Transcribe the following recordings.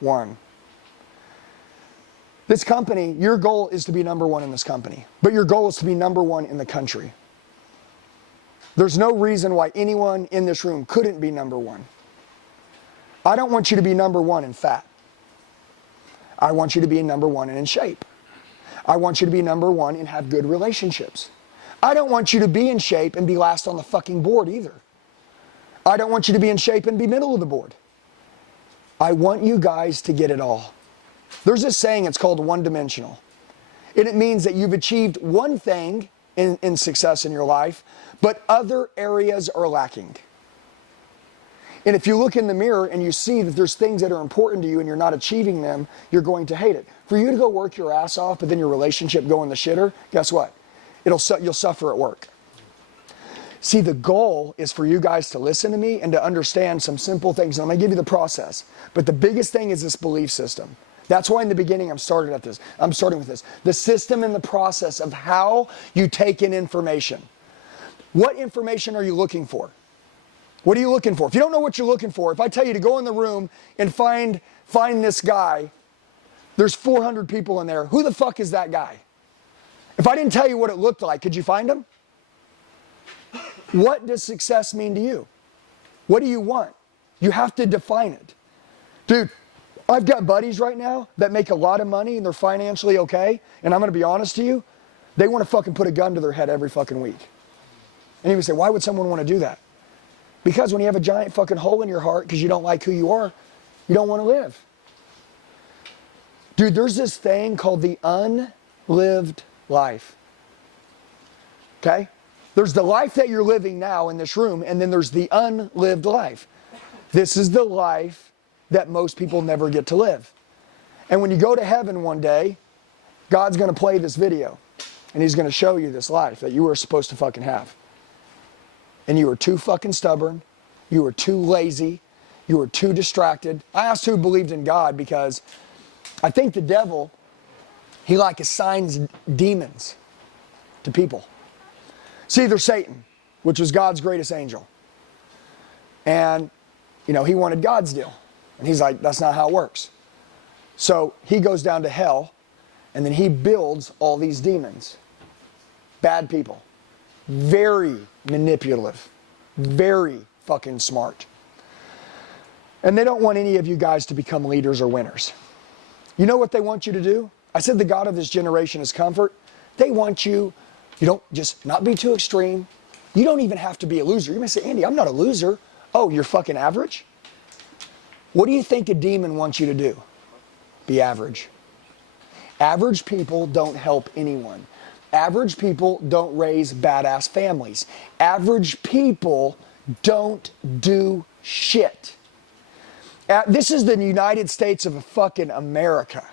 one. This company, your goal is to be number one in this company, but your goal is to be number one in the country. There's no reason why anyone in this room couldn't be number one. I don't want you to be number one in fat. I want you to be number one and in shape. I want you to be number one and have good relationships. I don't want you to be in shape and be last on the fucking board either. I don't want you to be in shape and be middle of the board. I want you guys to get it all. There's this saying, it's called one-dimensional. And it means that you've achieved one thing in success in your life, but other areas are lacking. And if you look in the mirror and you see that there's things that are important to you and you're not achieving them, you're going to hate it. For you to go work your ass off, but then your relationship go in the shitter, guess what? You'll suffer at work. See, the goal is for you guys to listen to me and to understand some simple things. And I'm going to give you the process. But the biggest thing is this belief system. That's why in the beginning I'm starting with this. The system and the process of how you take in information. What information are you looking for? What are you looking for? If you don't know what you're looking for, if I tell you to go in the room and find this guy, there's 400 people in there. Who the fuck is that guy? If I didn't tell you what it looked like, could you find him? What does success mean to you? What do you want? You have to define it. Dude, I've got buddies right now that make a lot of money and they're financially okay. And I'm going to be honest to you, they want to fucking put a gun to their head every fucking week. And you would say, why would someone want to do that? Because when you have a giant fucking hole in your heart because you don't like who you are, you don't want to live. Dude, there's this thing called the unlived life. Okay? There's the life that you're living now in this room, and then there's the unlived life. This is the life that most people never get to live. And when you go to heaven one day, God's going to play this video, and He's going to show you this life that you were supposed to fucking have. And you were too fucking stubborn. You were too lazy. You were too distracted. I asked who believed in God because I think the devil, he like assigns demons to people. See, there's Satan, which was God's greatest angel. And, he wanted God's deal. And he's like, that's not how it works. So he goes down to hell, and then he builds all these demons. Bad people. Very manipulative. Very fucking smart. And they don't want any of you guys to become leaders or winners. You know what they want you to do? I said the God of this generation is comfort. They want you don't just not be too extreme. You don't even have to be a loser. You may say, Andy, I'm not a loser. Oh, you're fucking average? What do you think a demon wants you to do? Be average. Average people don't help anyone. Average people don't raise badass families. Average people don't do shit. This is the United States of fucking America.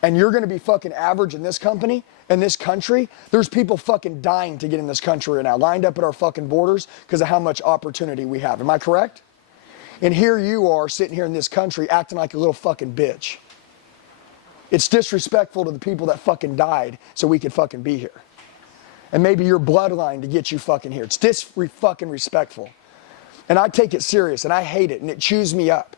And you're going to be fucking average in this company, in this country. There's people fucking dying to get in this country right now, lined up at our fucking borders because of how much opportunity we have. Am I correct? And here you are sitting here in this country acting like a little fucking bitch. It's disrespectful to the people that fucking died so we could fucking be here. And maybe your bloodline to get you fucking here. It's fucking respectful. And I take it serious and I hate it and it chews me up.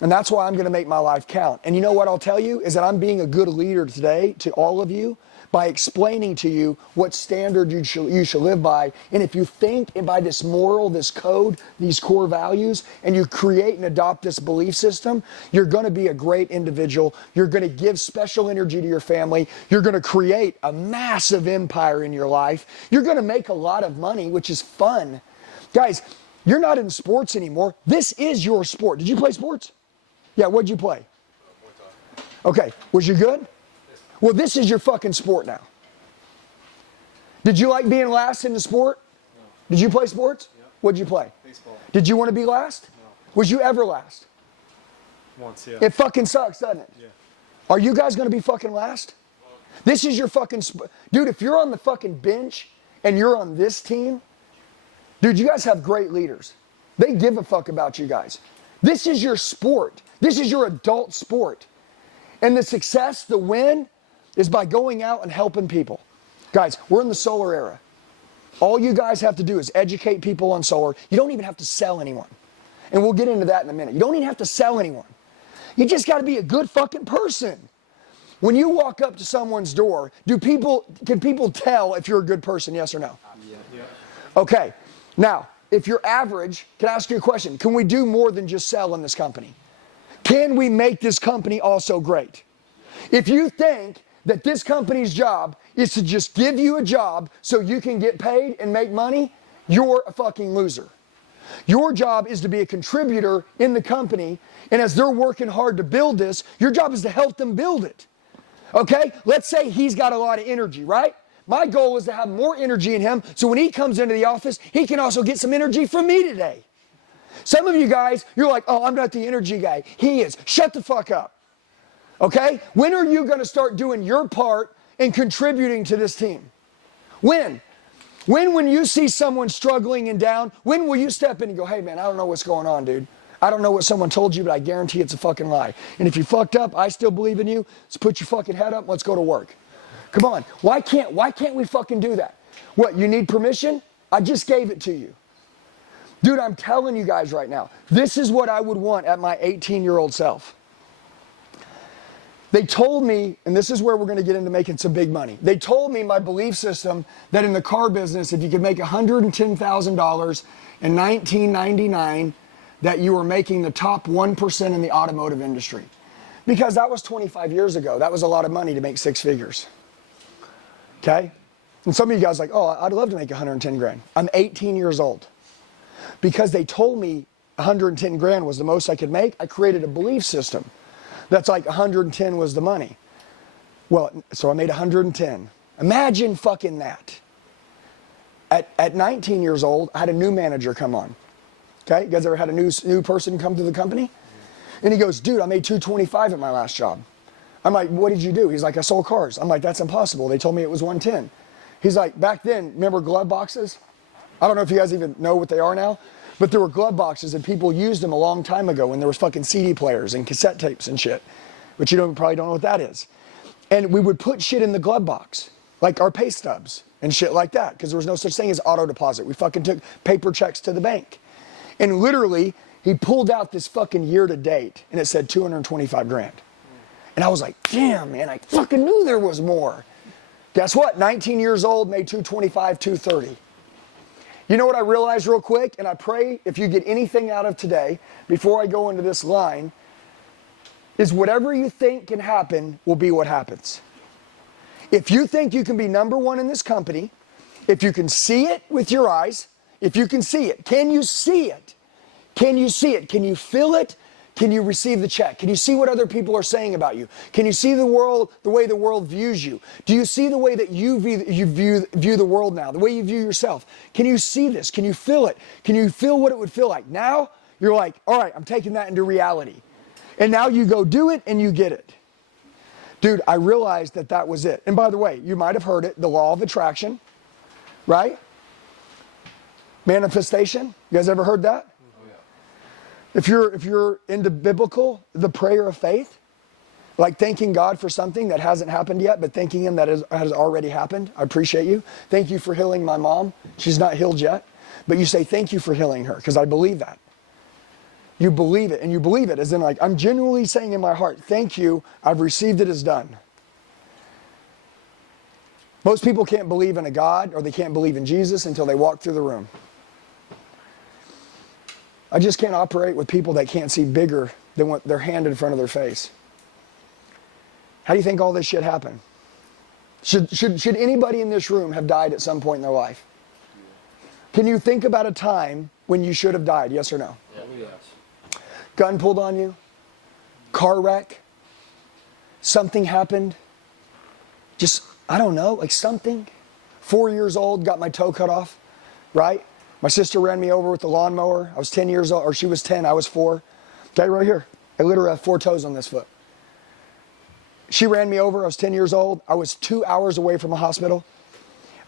And that's why I'm going to make my life count. And you know what I'll tell you is that I'm being a good leader today to all of you by explaining to you what standard you should live by. And if you think by this moral, this code, these core values, and you create and adopt this belief system, you're going to be a great individual. You're going to give special energy to your family. You're going to create a massive empire in your life. You're going to make a lot of money, which is fun. Guys, you're not in sports anymore. This is your sport. Did you play sports? Yeah, what'd you play? Okay, was you good? Well, this is your fucking sport now. Did you like being last in the sport? No. Did you play sports? Yeah. What'd you play? Baseball. Did you want to be last? No. Was you ever last? Once, yeah. It fucking sucks, doesn't it? Yeah. Are you guys going to be fucking last? This is your fucking dude, if you're on the fucking bench and you're on this team, dude, you guys have great leaders. They give a fuck about you guys. This is your sport. This is your adult sport. And the success, the win, is by going out and helping people. Guys, we're in the solar era. All you guys have to do is educate people on solar. You don't even have to sell anyone. And we'll get into that in a minute. You don't even have to sell anyone. You just got to be a good fucking person. When you walk up to someone's door, can people tell if you're a good person, yes or no? Yeah. Okay, now, if you're average, can I ask you a question? Can we do more than just sell in this company? Can we make this company also great? If you think that this company's job is to just give you a job so you can get paid and make money, you're a fucking loser. Your job is to be a contributor in the company, and as they're working hard to build this, your job is to help them build it. Okay? Let's say he's got a lot of energy, right? My goal is to have more energy in him so when he comes into the office, he can also get some energy from me today. Some of you guys, you're like, oh, I'm not the energy guy. He is. Shut the fuck up. Okay? When are you going to start doing your part and contributing to this team? When? When you see someone struggling and down, when will you step in and go, hey man, I don't know what's going on, dude. I don't know what someone told you, but I guarantee it's a fucking lie. And if you fucked up, I still believe in you. Let's put your fucking head up. Let's go to work. Come on. Why can't we fucking do that? What, you need permission? I just gave it to you. Dude, I'm telling you guys right now, this is what I would want at my 18-year-old self. They told me, and this is where we're going to get into making some big money. They told me my belief system that in the car business, if you could make $110,000 in 1999, that you were making the top 1% in the automotive industry. Because that was 25 years ago. That was a lot of money to make six figures. Okay? And some of you guys are like, oh, I'd love to make 110 grand. I'm 18 years old. Because they told me 110 grand was the most I could make, I created a belief system that's like 110 was the money. Well, so I made 110. Imagine fucking that. At 19 years old, I had a new manager come on. Okay, you guys ever had a new person come to the company? And he goes, dude, I made 225 at my last job. I'm like, what did you do? He's like, I sold cars. I'm like, that's impossible. They told me it was 110. He's like, back then, remember glove boxes? I don't know if you guys even know what they are now, but there were glove boxes and people used them a long time ago when there was fucking CD players and cassette tapes and shit. But you probably don't know what that is. And we would put shit in the glove box, like our pay stubs and shit like that, because there was no such thing as auto deposit. We fucking took paper checks to the bank. And literally, he pulled out this fucking year to date, and it said 225 grand. And I was like, damn, man, I fucking knew there was more. Guess what? 19 years old, made 225, 230. You know what I realized real quick? And I pray if you get anything out of today, before I go into this line, is whatever you think can happen will be what happens. If you think you can be number one in this company, if you can see it with your eyes, if you can see it, can you see it? Can you see it? Can you feel it? Can you receive the check? Can you see what other people are saying about you? Can you see the world, the way the world views you? Do you see the way that you view the world now, the way you view yourself? Can you see this? Can you feel it? Can you feel what it would feel like? Now, you're like, all right, I'm taking that into reality. And now you go do it and you get it. Dude, I realized that was it. And by the way, you might have heard it, the law of attraction, right? Manifestation. You guys ever heard that? Oh, yeah. If you're into biblical, the prayer of faith, like thanking God for something that hasn't happened yet, but thanking Him that has already happened. I appreciate you. Thank you for healing my mom. She's not healed yet. But you say, thank you for healing her, because I believe that. You believe it, and you believe it as in like, I'm genuinely saying in my heart, thank you, I've received it as done. Most people can't believe in a God, or they can't believe in Jesus until they walk through the room. I just can't operate with people that can't see bigger than what their hand in front of their face. How do you think all this shit happened? Should anybody in this room have died at some point in their life? Can you think about a time when you should have died, yes or no? Yes. Gun pulled on you? Car wreck? Something happened? Just, I don't know, like something. 4 years old, got my toe cut off, right? My sister ran me over with the lawnmower. I was 10 years old, or she was 10, I was 4. Okay, right here. I literally have 4 toes on this foot. She ran me over, I was 10 years old. I was 2 hours away from a hospital.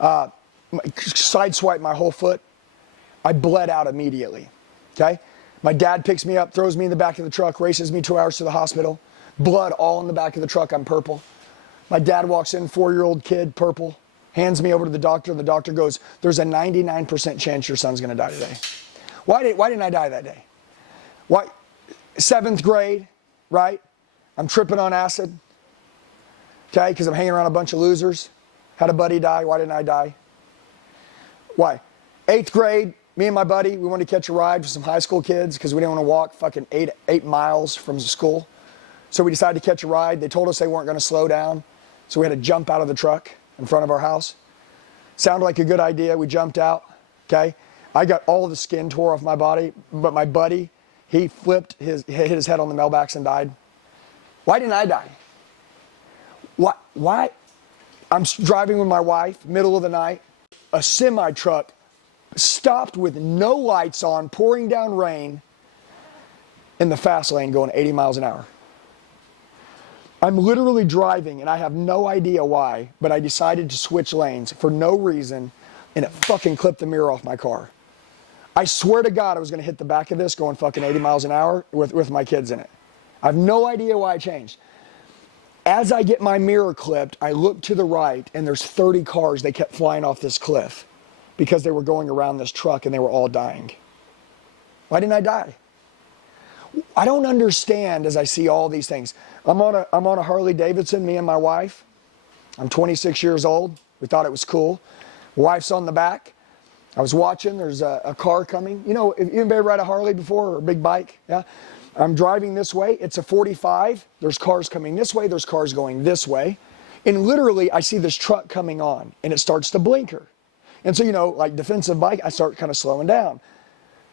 Sideswiped my whole foot. I bled out immediately, okay? My dad picks me up, throws me in the back of the truck, races me 2 hours to the hospital. Blood all in the back of the truck, I'm purple. My dad walks in, 4-year-old kid, purple, hands me over to the doctor, and the doctor goes, there's a 99% chance your son's gonna die today. Why didn't I die that day? Why? 7th grade, right? I'm tripping on acid, okay, because I'm hanging around a bunch of losers. Had a buddy die. Why didn't I die? Why? 8th grade, me and my buddy, we wanted to catch a ride with some high school kids because we didn't want to walk fucking eight miles from school. So we decided to catch a ride. They told us they weren't going to slow down. So we had to jump out of the truck in front of our house. Sounded like a good idea. We jumped out, okay? I got all of the skin tore off my body, but my buddy, he hit his head on the mailbox and died. Why didn't I die? Why? I'm driving with my wife, middle of the night. A semi truck stopped with no lights on, pouring down rain in the fast lane going 80 miles an hour. I'm literally driving and I have no idea why, but I decided to switch lanes for no reason and it fucking clipped the mirror off my car. I swear to God I was going to hit the back of this going fucking 80 miles an hour with my kids in it. I have no idea why I changed. As I get my mirror clipped, I look to the right and there's 30 cars. They kept flying off this cliff because they were going around this truck and they were all dying. Why didn't I die? I don't understand as I see all these things. I'm on a Harley Davidson, me and my wife. I'm 26 years old. We thought it was cool. Wife's on the back. I was watching, there's a car coming. You know, have anybody ride a Harley before or a big bike? Yeah. I'm driving this way. It's a 45. There's cars coming this way. There's cars going this way. And literally, I see this truck coming on and it starts to blinker. And so, you know, like defensive bike, I start kind of slowing down.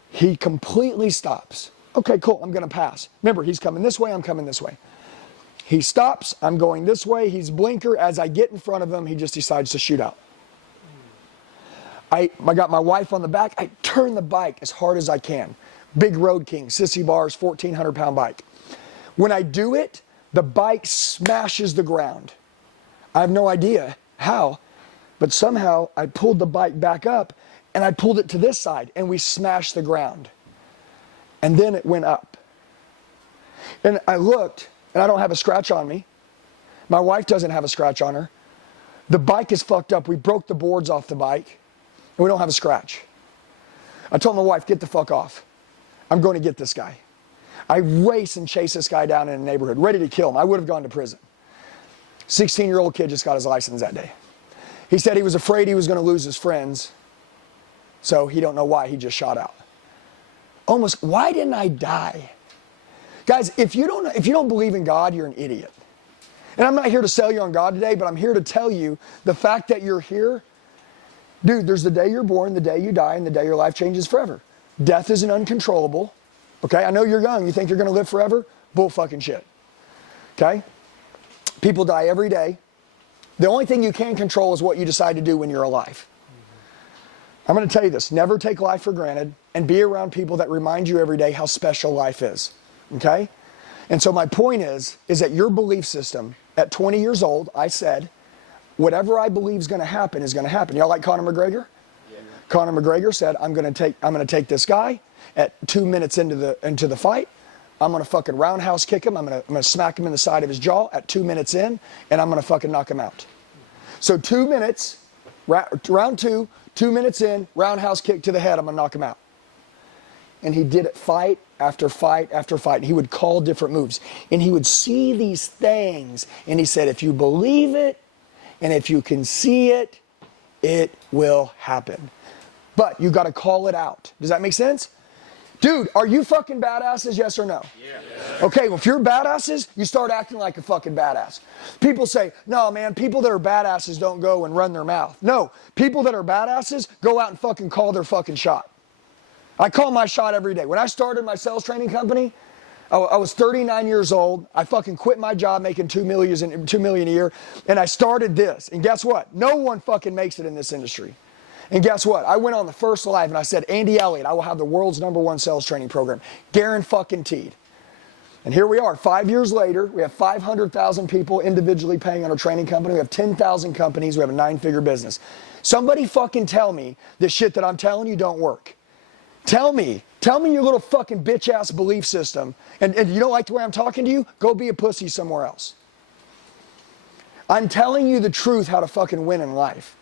He completely stops. Okay, cool, I'm gonna pass. Remember, he's coming this way, I'm coming this way. He stops, I'm going this way, he's blinker. As I get in front of him, he just decides to shoot out. I got my wife on the back, I turn the bike as hard as I can. Big Road King, sissy bars, 1,400 pound bike. When I do it, the bike smashes the ground. I have no idea how, but somehow I pulled the bike back up and I pulled it to this side and we smashed the ground. And then it went up. And I looked, and I don't have a scratch on me. My wife doesn't have a scratch on her. The bike is fucked up. We broke the boards off the bike, and we don't have a scratch. I told my wife, get the fuck off. I'm going to get this guy. I race and chase this guy down in the neighborhood, ready to kill him. I would have gone to prison. 16-year-old kid just got his license that day. He said he was afraid he was going to lose his friends, so he don't know why he just shot out. Almost, why didn't I die? Guys, if you don't believe in God, you're an idiot. And I'm not here to sell you on God today, but I'm here to tell you the fact that you're here. Dude, there's the day you're born, the day you die, and the day your life changes forever. Death isn't uncontrollable. Okay, I know you're young. You think you're going to live forever? Bull fucking shit. Okay? People die every day. The only thing you can control is what you decide to do when you're alive. I'm going to tell you this. Never take life for granted and be around people that remind you every day how special life is. Okay? And so my point is that your belief system, at 20 years old, I said, whatever I believe is going to happen is going to happen. Y'all like Conor McGregor? Yeah. Conor McGregor said, I'm going to take this guy at 2 minutes into the fight. I'm going to fucking roundhouse kick him. I'm going to smack him in the side of his jaw at 2 minutes in, and I'm going to fucking knock him out. So 2 minutes, round two, 2 minutes in, roundhouse kick to the head, I'm going to knock him out. And he did it fight after fight after fight. He would call different moves. And he would see these things. And he said, if you believe it, and if you can see it, it will happen. But you got to call it out. Does that make sense? Dude, are you fucking badasses, yes or no? Yeah. Okay, well, if you're badasses, you start acting like a fucking badass. People say, no, man, people that are badasses don't go and run their mouth. No, people that are badasses go out and fucking call their fucking shot. I call my shot every day. When I started my sales training company, I was 39 years old. I fucking quit my job making $2 million a year, and I started this. And guess what? No one fucking makes it in this industry. And guess what? I went on the first live and I said, Andy Elliot, I will have the world's #1 sales training program. Guaranteed. And here we are, 5 years later, we have 500,000 people individually paying on our training company. We have 10,000 companies. We have a 9-figure business. Somebody fucking tell me this shit that I'm telling you don't work. Tell me your little fucking bitch ass belief system. And you don't like the way I'm talking to you? Go be a pussy somewhere else. I'm telling you the truth how to fucking win in life.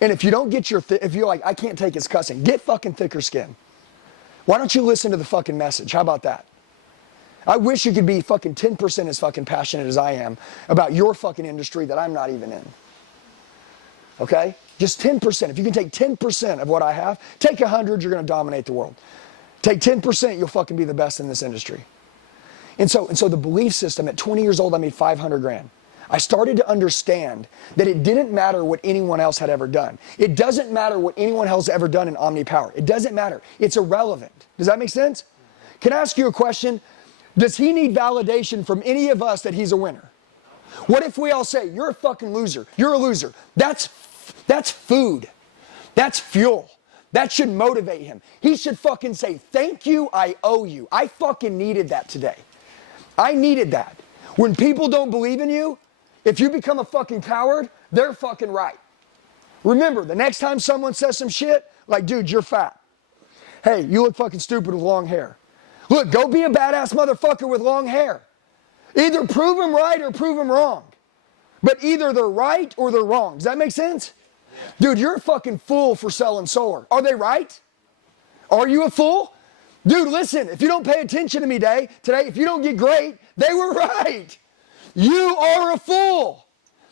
And if you don't get if you're like, I can't take his cussing, get fucking thicker skin. Why don't you listen to the fucking message? How about that? I wish you could be fucking 10% as fucking passionate as I am about your fucking industry that I'm not even in. Okay? Just 10%. If you can take 10% of what I have, take 100, you're going to dominate the world. Take 10%, you'll fucking be the best in this industry. And so the belief system, at 20 years old, I made 500 grand. I started to understand that it didn't matter what anyone else had ever done. It doesn't matter what anyone else ever done in Omni Power. It doesn't matter. It's irrelevant. Does that make sense? Can I ask you a question? Does he need validation from any of us that he's a winner? What if we all say, you're a fucking loser. You're a loser. That's food. That's fuel. That should motivate him. He should fucking say, thank you, I owe you. I fucking needed that today. I needed that. When people don't believe in you, if you become a fucking coward, they're fucking right. Remember, the next time someone says some shit, like, dude, you're fat. Hey, you look fucking stupid with long hair. Look, go be a badass motherfucker with long hair. Either prove them right or prove them wrong. But either they're right or they're wrong. Does that make sense? Dude, you're a fucking fool for selling solar. Are they right? Are you a fool? Dude, listen, if you don't pay attention to me today, if you don't get great, they were right. You are a fool.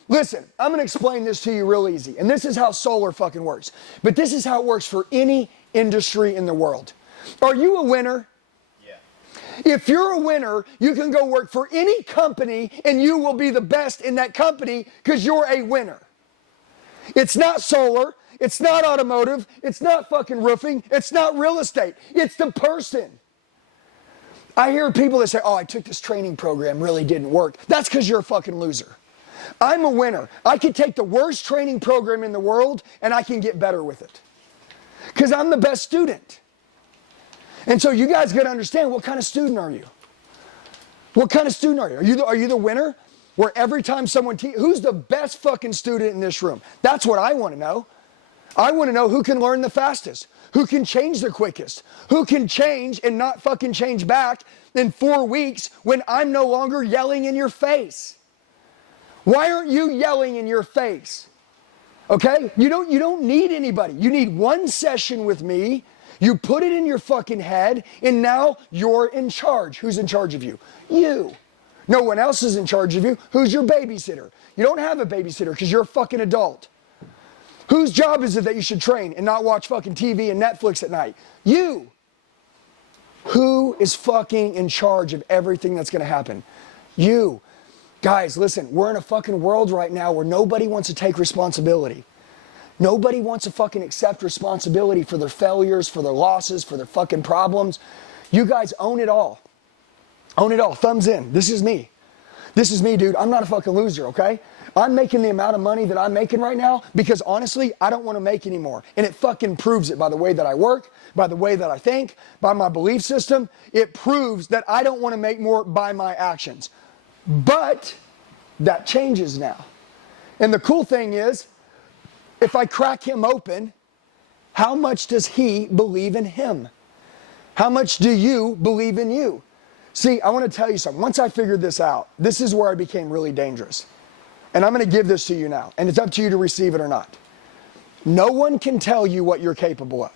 Listen, I'm going to explain this to you real easy. And this is how solar fucking works. But this is how it works for any industry in the world. Are you a winner? Yeah. If you're a winner, you can go work for any company and you will be the best in that company because you're a winner. It's not solar. It's not automotive. It's not fucking roofing. It's not real estate. It's the person. I hear people that say, oh, I took this training program, really didn't work. That's because you're a fucking loser. I'm a winner. I could take the worst training program in the world and I can get better with it. Because I'm the best student. And so you guys got to understand, what kind of student are you? What kind of student are you? Are you the winner? Where every time someone who's the best fucking student in this room? That's what I want to know. I want to know who can learn the fastest, who can change the quickest, who can change and not fucking change back in 4 weeks when I'm no longer yelling in your face. Why aren't you yelling in your face? Okay? You don't need anybody. You need one session with me. You put it in your fucking head and now you're in charge. Who's in charge of you? You. No one else is in charge of you. Who's your babysitter? You don't have a babysitter because you're a fucking adult. Whose job is it that you should train and not watch fucking TV and Netflix at night? You. Who is fucking in charge of everything that's going to happen? You. Guys, listen, we're in a fucking world right now where nobody wants to take responsibility. Nobody wants to fucking accept responsibility for their failures, for their losses, for their fucking problems. You guys own it all. Own it all. Thumbs in. This is me. This is me, dude. I'm not a fucking loser, okay? I'm making the amount of money that I'm making right now because honestly, I don't want to make any more. And it fucking proves it by the way that I work, by the way that I think, by my belief system. It proves that I don't want to make more by my actions. But that changes now. And the cool thing is, if I crack him open, how much does he believe in him? How much do you believe in you? See, I want to tell you something. Once I figured this out, this is where I became really dangerous. And I'm going to give this to you now. And it's up to you to receive it or not. No one can tell you what you're capable of.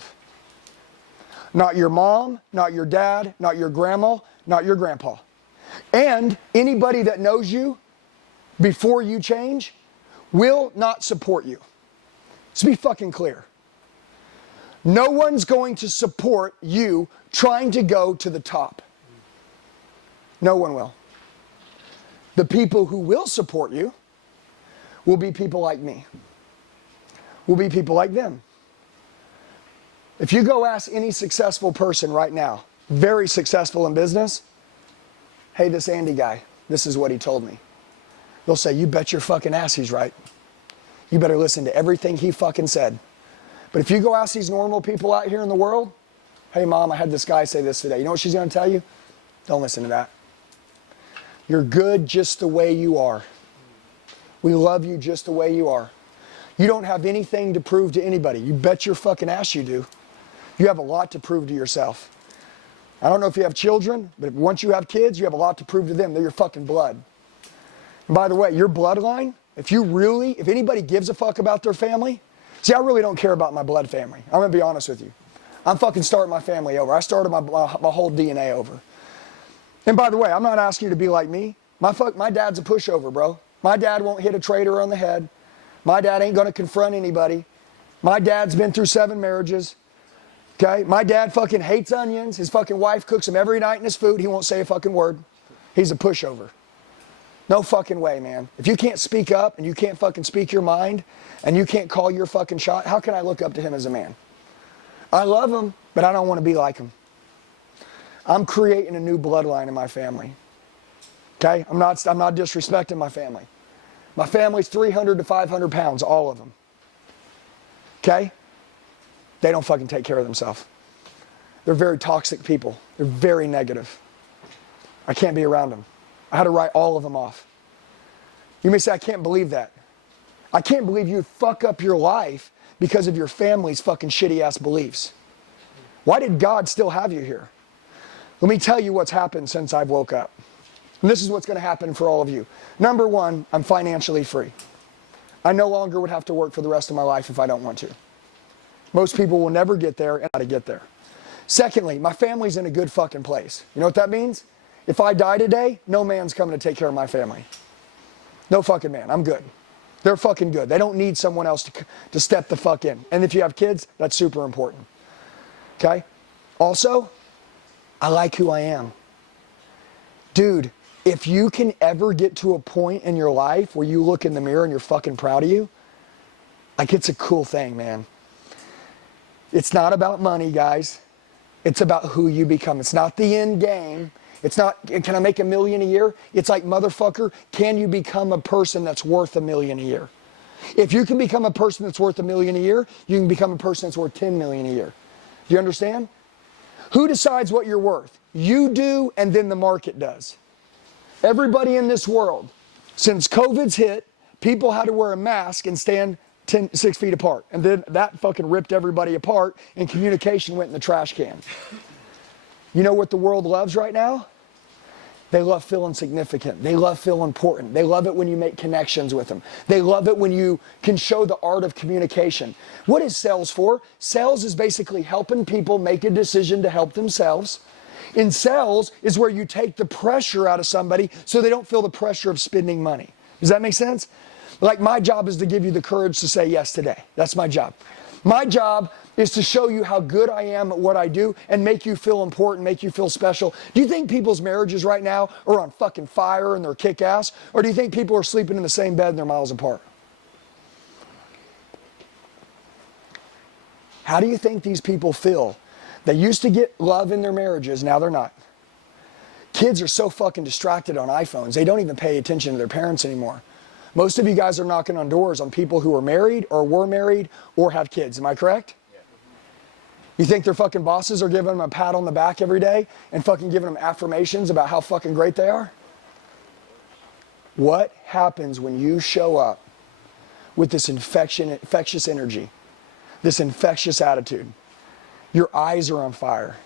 Not your mom, not your dad, not your grandma, not your grandpa. And anybody that knows you before you change will not support you. Let's be fucking clear. No one's going to support you trying to go to the top. No one will. The people who will support you will be people like me. Will be people like them. If you go ask any successful person right now, very successful in business, hey, this Andy guy, this is what he told me. They'll say, you bet your fucking ass he's right. You better listen to everything he fucking said. But if you go ask these normal people out here in the world, hey mom, I had this guy say this today. You know what she's going to tell you? Don't listen to that. You're good just the way you are. We love you just the way you are. You don't have anything to prove to anybody. You bet your fucking ass you do. You have a lot to prove to yourself. I don't know if you have children, but once you have kids, you have a lot to prove to them. They're your fucking blood. And by the way, your bloodline, if anybody gives a fuck about their family, see, I really don't care about my blood family. I'm going to be honest with you. I'm fucking starting my family over. I started my whole DNA over. And by the way, I'm not asking you to be like me. My dad's a pushover, bro. My dad won't hit a traitor on the head. My dad ain't going to confront anybody. My dad's been through 7 marriages. Okay? My dad fucking hates onions. His fucking wife cooks him every night in his food. He won't say a fucking word. He's a pushover. No fucking way, man. If you can't speak up and you can't fucking speak your mind and you can't call your fucking shot, how can I look up to him as a man? I love him, but I don't want to be like him. I'm creating a new bloodline in my family. Okay? I'm not disrespecting my family. My family's 300 to 500 pounds, all of them. Okay? They don't fucking take care of themselves. They're very toxic people. They're very negative. I can't be around them. I had to write all of them off. You may say, I can't believe that. I can't believe you fuck up your life because of your family's fucking shitty ass beliefs. Why did God still have you here? Let me tell you what's happened since I've woke up. And this is what's going to happen for all of you. Number one, I'm financially free. I no longer would have to work for the rest of my life if I don't want to. Most people will never get there and how to get there. Secondly, my family's in a good fucking place. You know what that means? If I die today, no man's coming to take care of my family. No fucking man. I'm good. They're fucking good. They don't need someone else to step the fuck in. And if you have kids, that's super important. Okay? Also, I like who I am. Dude, if you can ever get to a point in your life where you look in the mirror and you're fucking proud of you, like it's a cool thing, man. It's not about money, guys. It's about who you become. It's not the end game. It's not, can I make $1 million a year? It's like, motherfucker, can you become a person that's worth $1 million a year? If you can become a person that's worth $1 million a year, you can become a person that's worth $10 million a year. Do you understand? Who decides what you're worth? You do, and then the market does. Everybody in this world, since COVID's hit, people had to wear a mask and stand 6 feet apart. And then that fucking ripped everybody apart, and communication went in the trash can. You know what the world loves right now? They love feeling significant. They love feeling important. They love it when you make connections with them. They love it when you can show the art of communication. What is sales for? Sales is basically helping people make a decision to help themselves. In sales is where you take the pressure out of somebody so they don't feel the pressure of spending money. Does that make sense? Like, my job is to give you the courage to say yes today. That's my job. My job is to show you how good I am at what I do and make you feel important, make you feel special. Do you think people's marriages right now are on fucking fire and they're kick-ass? Or do you think people are sleeping in the same bed and they're miles apart? How do you think these people feel? They used to get love in their marriages, now they're not. Kids are so fucking distracted on iPhones, they don't even pay attention to their parents anymore. Most of you guys are knocking on doors on people who are married or were married or have kids. Am I correct? Yeah. You think their fucking bosses are giving them a pat on the back every day and fucking giving them affirmations about how fucking great they are? What happens when you show up with this infectious energy, this infectious attitude? Your eyes are on fire.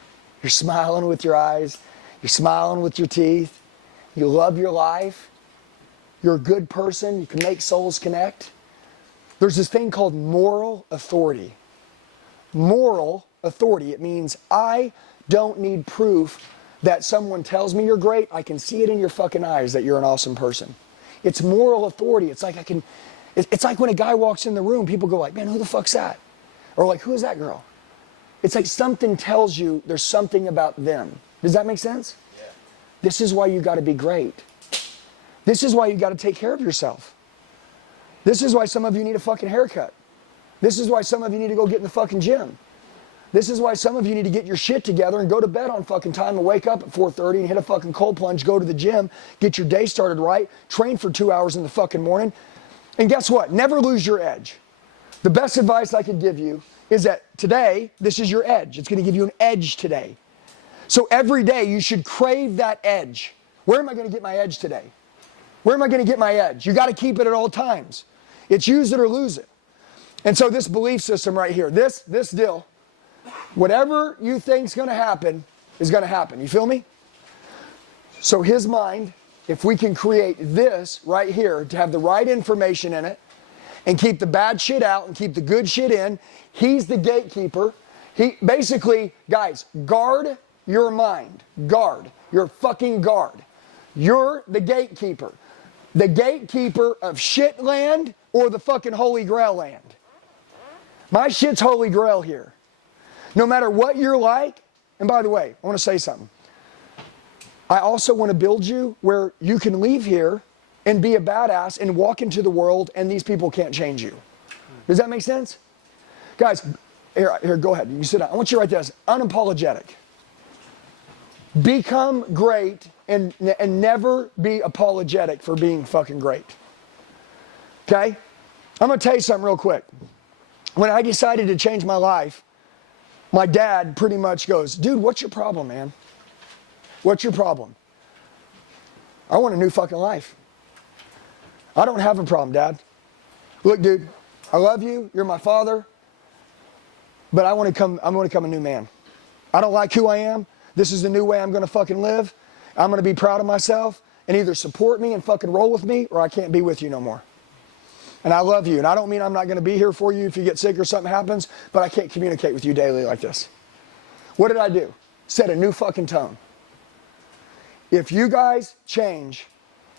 You're smiling with your eyes. You're smiling with your teeth. You love your life. You're a good person. You can make souls connect. There's this thing called moral authority. Moral authority. It means I don't need proof that someone tells me you're great. I can see it in your fucking eyes that you're an awesome person. It's moral authority. It's like it's like when a guy walks in the room, people go like, man, who the fuck's that? Or like, who is that girl? It's like something tells you there's something about them. Does that make sense? Yeah. This is why you got to be great. This is why you got to take care of yourself. This is why some of you need a fucking haircut. This is why some of you need to go get in the fucking gym. This is why some of you need to get your shit together and go to bed on fucking time and wake up at 4:30 and hit a fucking cold plunge, go to the gym, get your day started right, train for 2 hours in the fucking morning. And guess what? Never lose your edge. The best advice I could give you is that today, this is your edge. It's going to give you an edge today. So every day you should crave that edge. Where am I going to get my edge today? Where am I going to get my edge? You got to keep it at all times. It's use it or lose it. And so this belief system right here, this deal, whatever you think's going to happen is going to happen. You feel me? So his mind, if we can create this right here to have the right information in it and keep the bad shit out and keep the good shit in, he's the gatekeeper. He basically, guys, guard your mind. Guard. You're a fucking guard. You're the gatekeeper. The gatekeeper of shit land or the fucking Holy Grail land. My shit's Holy Grail here. No matter what you're like, and by the way, I want to say something. I also want to build you where you can leave here and be a badass and walk into the world and these people can't change you. Does that make sense? Guys, here, go ahead. You sit down. I want you to write this. Unapologetic. Become great and never be apologetic for being fucking great. Okay? I'm going to tell you something real quick. When I decided to change my life, my dad pretty much goes, dude, what's your problem, man? What's your problem? I want a new fucking life. I don't have a problem, Dad. Look, dude, I love you. You're my father. But I'm going to become a new man. I don't like who I am. This is the new way I'm going to fucking live. I'm going to be proud of myself and either support me and fucking roll with me or I can't be with you no more. And I love you. And I don't mean I'm not going to be here for you if you get sick or something happens, but I can't communicate with you daily like this. What did I do? Set a new fucking tone. If you guys change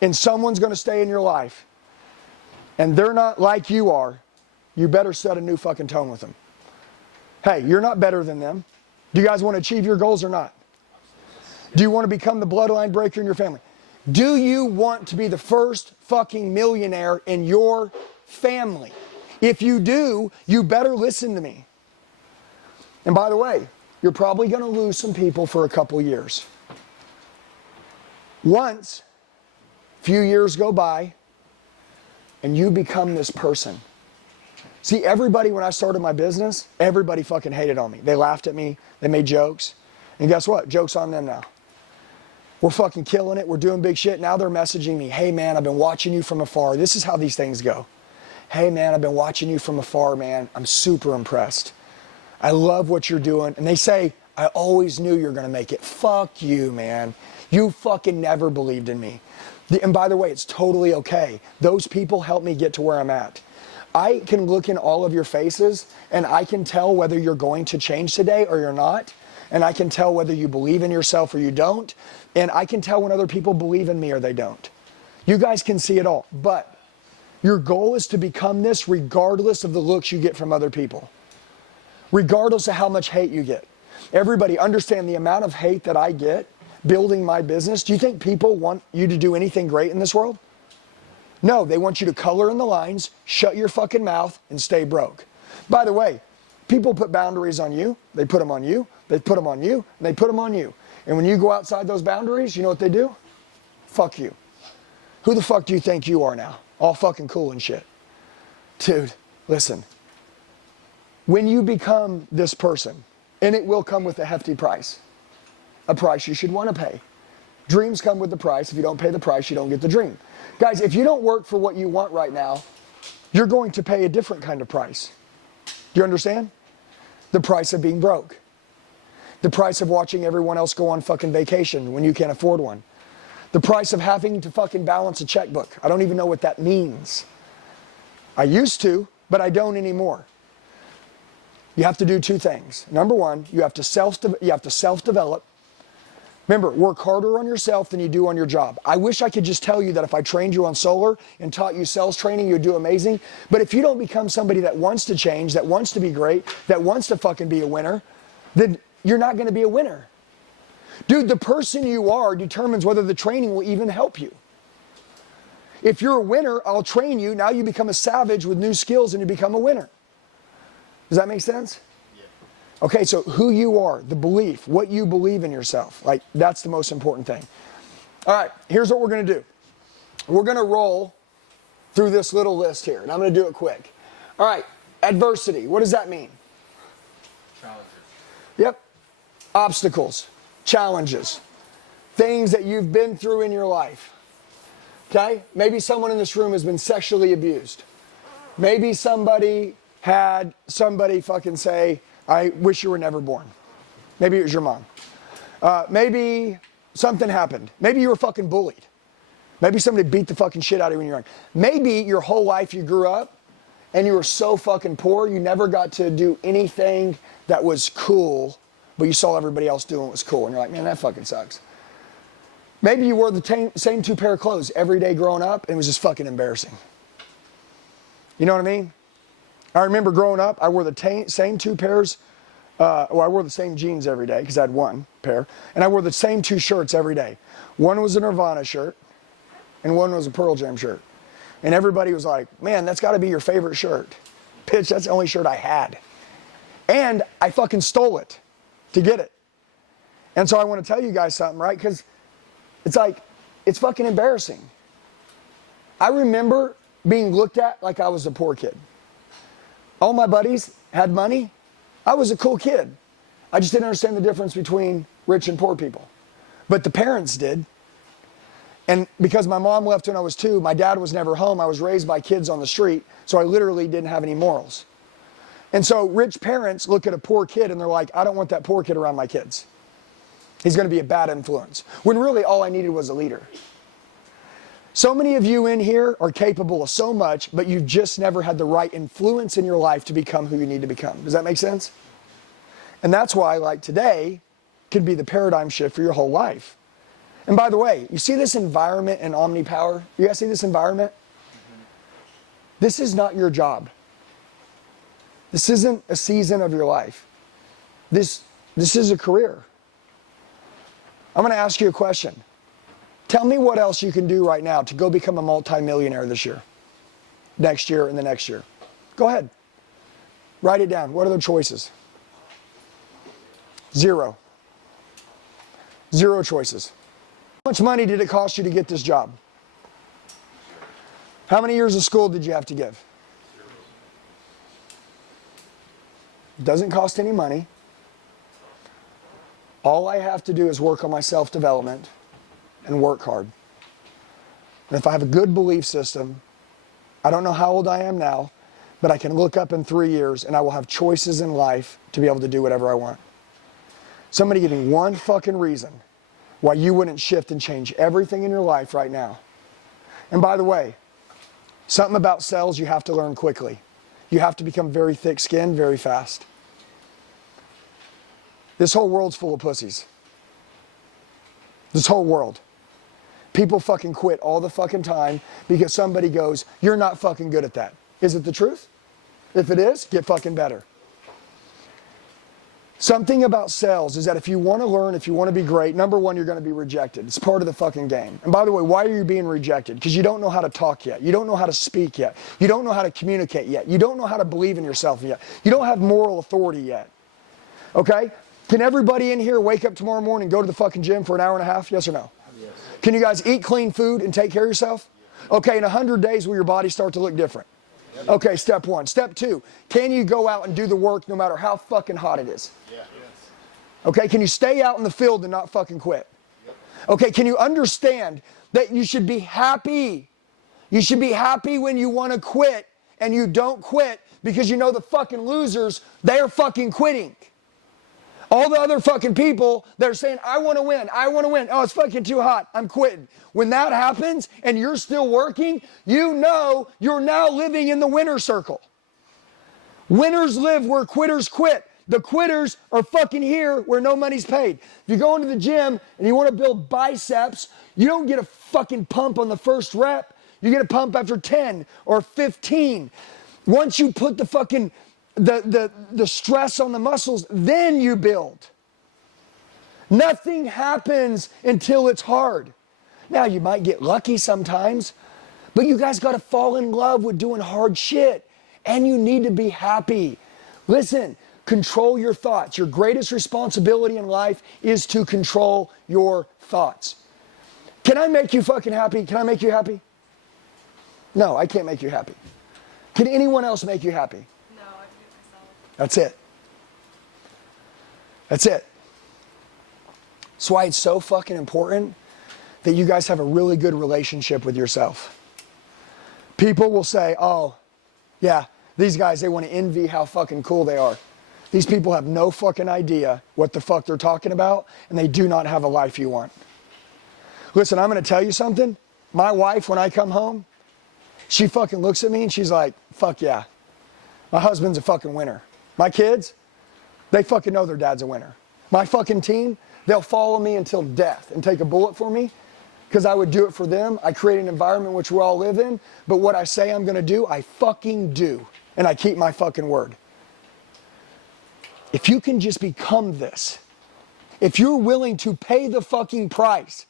and someone's going to stay in your life and they're not like you are, you better set a new fucking tone with them. Hey, you're not better than them. Do you guys want to achieve your goals or not? Do you want to become the bloodline breaker in your family? Do you want to be the first fucking millionaire in your family? If you do, you better listen to me. And by the way, you're probably going to lose some people for a couple years. Once, a few years go by, and you become this person. See, everybody, when I started my business, everybody fucking hated on me. They laughed at me. They made jokes. And guess what? Joke's on them now. We're fucking killing it. We're doing big shit. Now they're messaging me, hey, man, I've been watching you from afar. This is how these things go. Hey, man, I've been watching you from afar, man. I'm super impressed. I love what you're doing. And they say, I always knew you were going to make it. Fuck you, man. You fucking never believed in me. And by the way, it's totally okay. Those people helped me get to where I'm at. I can look in all of your faces and I can tell whether you're going to change today or you're not. And I can tell whether you believe in yourself or you don't. And I can tell when other people believe in me or they don't. You guys can see it all. But your goal is to become this regardless of the looks you get from other people. Regardless of how much hate you get. Everybody understand the amount of hate that I get building my business. Do you think people want you to do anything great in this world? No, they want you to color in the lines, shut your fucking mouth, and stay broke. By the way, people put boundaries on you. They put them on you. They put them on you. And they put them on you. And when you go outside those boundaries, you know what they do? Fuck you. Who the fuck do you think you are now? All fucking cool and shit. Dude, listen. When you become this person, and it will come with a hefty price, a price you should want to pay. Dreams come with the price. If you don't pay the price, you don't get the dream. Guys, if you don't work for what you want right now, you're going to pay a different kind of price. Do you understand? The price of being broke. The price of watching everyone else go on fucking vacation when you can't afford one. The price of having to fucking balance a checkbook. I don't even know what that means. I used to, but I don't anymore. You have to do two things. Number one, you have to self-develop. Remember, work harder on yourself than you do on your job. I wish I could just tell you that if I trained you on solar and taught you sales training, you'd do amazing. But if you don't become somebody that wants to change, that wants to be great, that wants to fucking be a winner, then you're not going to be a winner. Dude, the person you are determines whether the training will even help you. If you're a winner, I'll train you. Now you become a savage with new skills and you become a winner. Does that make sense? Okay, so who you are, the belief, what you believe in yourself, like that's the most important thing. All right, here's what we're going to do. We're going to roll through this little list here, and I'm going to do it quick. All right, adversity, what does that mean? Challenges. Yep, obstacles, challenges, things that you've been through in your life. Okay, maybe someone in this room has been sexually abused. Maybe somebody had somebody fucking say, I wish you were never born. Maybe it was your mom. Maybe something happened. Maybe you were fucking bullied. Maybe somebody beat the fucking shit out of you when you were young. Maybe your whole life you grew up and you were so fucking poor you never got to do anything that was cool but you saw everybody else doing what was cool, and you're like, man, that fucking sucks. Maybe you wore the same 2 pair of clothes every day growing up, and it was just fucking embarrassing. You know what I mean? I remember growing up, I wore the same 2 pairs. I wore the same jeans every day because I had 1 pair. And I wore the same 2 shirts every day. One was a Nirvana shirt, and one was a Pearl Jam shirt. And everybody was like, man, that's got to be your favorite shirt. Bitch, that's the only shirt I had. And I fucking stole it to get it. And so I want to tell you guys something, right? Because it's like, it's fucking embarrassing. I remember being looked at like I was a poor kid. All my buddies had money. I was a cool kid. I just didn't understand the difference between rich and poor people. But the parents did. And because my mom left when I was 2, my dad was never home. I was raised by kids on the street, so I literally didn't have any morals. And so rich parents look at a poor kid and they're like, I don't want that poor kid around my kids. He's going to be a bad influence. When really all I needed was a leader. So many of you in here are capable of so much, but you've just never had the right influence in your life to become who you need to become. Does that make sense? And that's why, like today, could be the paradigm shift for your whole life. And by the way, you see this environment in Omnipower? You guys see this environment? This is not your job. This isn't a season of your life. This is a career. I'm going to ask you a question. Tell me what else you can do right now to go become a multimillionaire this year, next year, and the next year. Go ahead. Write it down. What are the choices? 0. 0 choices. How much money did it cost you to get this job? How many years of school did you have to give? It doesn't cost any money. All I have to do is work on my self-development and work hard. And if I have a good belief system, I don't know how old I am now, but I can look up in 3 years and I will have choices in life to be able to do whatever I want. Somebody give me one fucking reason why you wouldn't shift and change everything in your life right now. And by the way, something about sales you have to learn quickly. You have to become very thick-skinned very fast. This whole world's full of pussies. This whole world. People fucking quit all the fucking time because somebody goes, you're not fucking good at that. Is it the truth? If it is, get fucking better. Something about sales is that if you want to learn, if you want to be great, number one, you're going to be rejected. It's part of the fucking game. And by the way, why are you being rejected? Because you don't know how to talk yet. You don't know how to speak yet. You don't know how to communicate yet. You don't know how to believe in yourself yet. You don't have moral authority yet. Okay? Can everybody in here wake up tomorrow morning and go to the fucking gym for an hour and a half? Yes or no? Yes. Can you guys eat clean food and take care of yourself? Okay, in 100 days will your body start to look different? Okay, step 1. Step 2, can you go out and do the work no matter how fucking hot it is? Okay, can you stay out in the field and not fucking quit? Okay, can you understand that you should be happy? You should be happy when you want to quit and you don't quit because you know the fucking losers, they're fucking quitting. All the other fucking people, they're saying, I want to win, I want to win. Oh, it's fucking too hot, I'm quitting. When that happens and you're still working, you know you're now living in the winner circle. Winners live where quitters quit. The quitters are fucking here where no money's paid. If you go into the gym and you want to build biceps, you don't get a fucking pump on the first rep. You get a pump after 10 or 15. Once you put the fucking, the stress on the muscles, then you build. Nothing happens until it's hard. Now, you might get lucky sometimes, but you guys got to fall in love with doing hard shit. And you need to be happy. Listen, control your thoughts. Your greatest responsibility in life is to control your thoughts. Can I make you fucking happy? Can I make you happy? No, I can't make you happy. Can anyone else make you happy? No, I can do it myself. That's it. That's it. That's why it's so fucking important that you guys have a really good relationship with yourself. People will say, oh, yeah, these guys, they want to envy how fucking cool they are. These people have no fucking idea what the fuck they're talking about, and they do not have a life you want. Listen, I'm going to tell you something. My wife, when I come home, she fucking looks at me and she's like, fuck yeah. My husband's a fucking winner. My kids, they fucking know their dad's a winner. My fucking team, they'll follow me until death and take a bullet for me because I would do it for them. I create an environment which we all live in, but what I say I'm gonna do, I fucking do. And I keep my fucking word. If you can just become this, if you're willing to pay the fucking price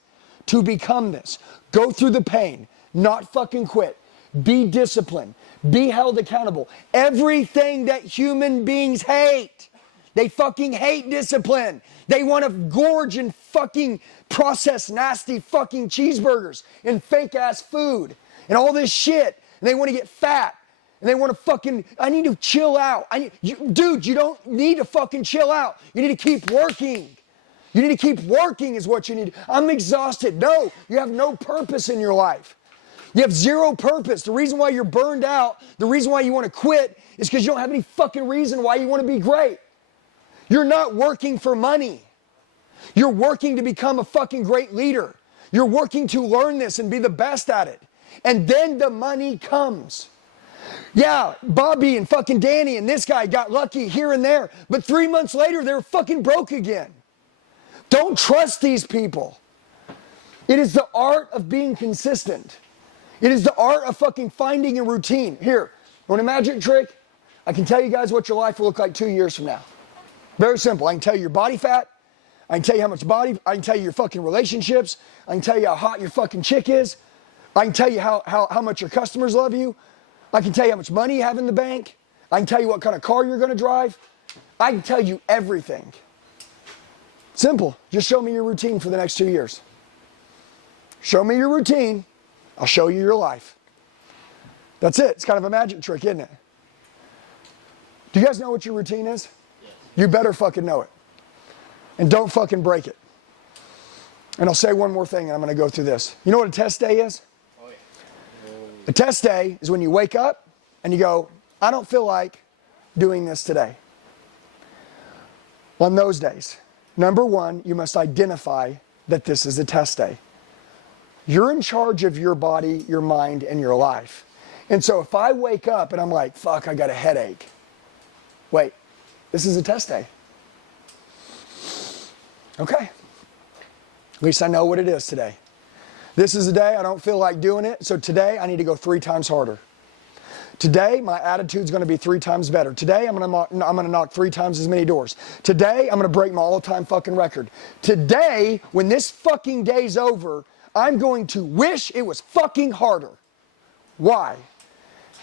to become this, go through the pain, not fucking quit, be disciplined, be held accountable. Everything that human beings hate. They fucking hate discipline. They want to gorge and fucking process nasty fucking cheeseburgers and fake ass food and all this shit. And they want to get fat. And they want to fucking, I need to chill out. Dude, you don't need to fucking chill out. You need to keep working. You need to keep working is what you need. I'm exhausted. No, you have no purpose in your life. You have zero purpose. The reason why you're burned out, the reason why you want to quit is because you don't have any fucking reason why you want to be great. You're not working for money. You're working to become a fucking great leader. You're working to learn this and be the best at it. And then the money comes. Yeah, Bobby and fucking Danny and this guy got lucky here and there, but 3 months later, they're fucking broke again. Don't trust these people. It is the art of being consistent. It is the art of fucking finding a routine. Here, want a magic trick? I can tell you guys what your life will look like 2 years from now. Very simple. I can tell you your body fat. I can tell you how much body. I can tell you your fucking relationships. I can tell you how hot your fucking chick is. I can tell you how much your customers love you. I can tell you how much money you have in the bank. I can tell you what kind of car you're going to drive. I can tell you everything. Simple. Just show me your routine for the next 2 years. Show me your routine. I'll show you your life. That's it. It's kind of a magic trick, isn't it? Do you guys know what your routine is? You better fucking know it. And don't fucking break it. And I'll say one more thing and I'm going to go through this. You know what a test day is? Oh, yeah. A test day is when you wake up and you go, I don't feel like doing this today. On those days, number one, you must identify that this is a test day. You're in charge of your body, your mind, and your life. And so if I wake up and I'm like, fuck, I got a headache. Wait, this is a test day. Okay. At least I know what it is today. This is a day I don't feel like doing it, so today I need to go 3 times harder. Today, my attitude's going to be 3 times better. Today, I'm going to knock 3 times as many doors. Today, I'm going to break my all-time fucking record. Today, when this fucking day's over, I'm going to wish it was fucking harder. Why?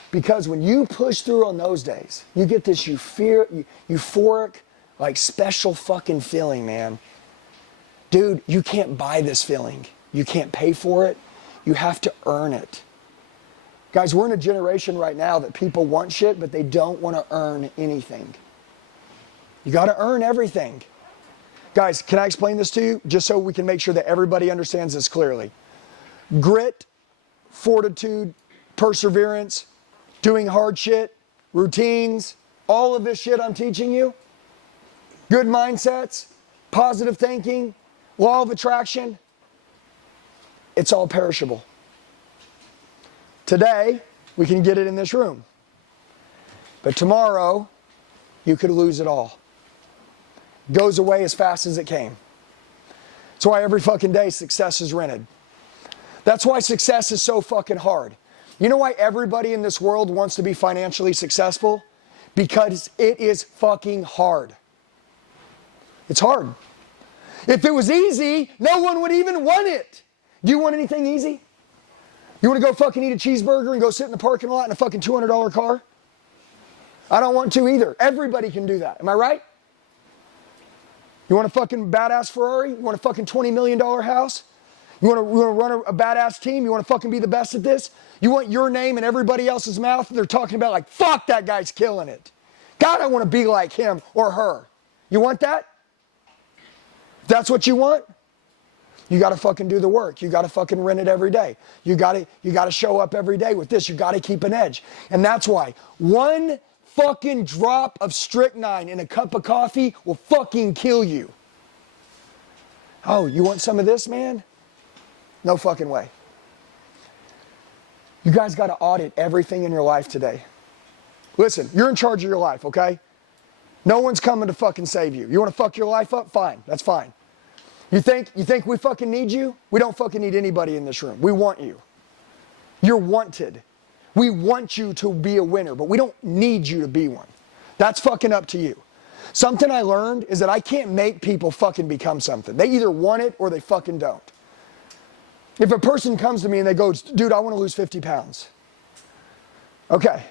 Because when you push through on those days, you get this euphoric, like special fucking feeling, man. Dude, you can't buy this feeling. You can't pay for it. You have to earn it. Guys, we're in a generation right now that people want shit, but they don't want to earn anything. You got to earn everything. Guys, can I explain this to you? Just so we can make sure that everybody understands this clearly. Grit, fortitude, perseverance, doing hard shit, routines, all of this shit I'm teaching you, good mindsets, positive thinking, law of attraction, it's all perishable. Today, we can get it in this room. But tomorrow, you could lose it all. Goes away as fast as it came. That's why every fucking day success is rented. That's why success is so fucking hard. You know why everybody in this world wants to be financially successful? Because it is fucking hard. It's hard. If it was easy, no one would even want it. Do you want anything easy? You want to go fucking eat a cheeseburger and go sit in the parking lot in a fucking $200 car? I don't want to either. Everybody can do that. Am I right? You want a fucking badass Ferrari? You want a fucking $20 million house? You want to run a badass team? You want to fucking be the best at this? You want your name in everybody else's mouth? They're talking about like, fuck, that guy's killing it. God, I want to be like him or her. You want that? If that's what you want? You got to fucking do the work. You got to fucking rent it every day. You got to show up every day with this. You got to keep an edge. And that's why one fucking drop of strychnine in a cup of coffee will fucking kill you. Oh, you want some of this, man? No fucking way. You guys got to audit everything in your life today. Listen, you're in charge of your life, okay? No one's coming to fucking save you. You want to fuck your life up? Fine, that's fine. You think we fucking need you? We don't fucking need anybody in this room. We want you. You're wanted. We want you to be a winner, but we don't need you to be one. That's fucking up to you. Something I learned is that I can't make people fucking become something. They either want it or they fucking don't. If a person comes to me and they go, dude, I want to lose 50 pounds. Okay.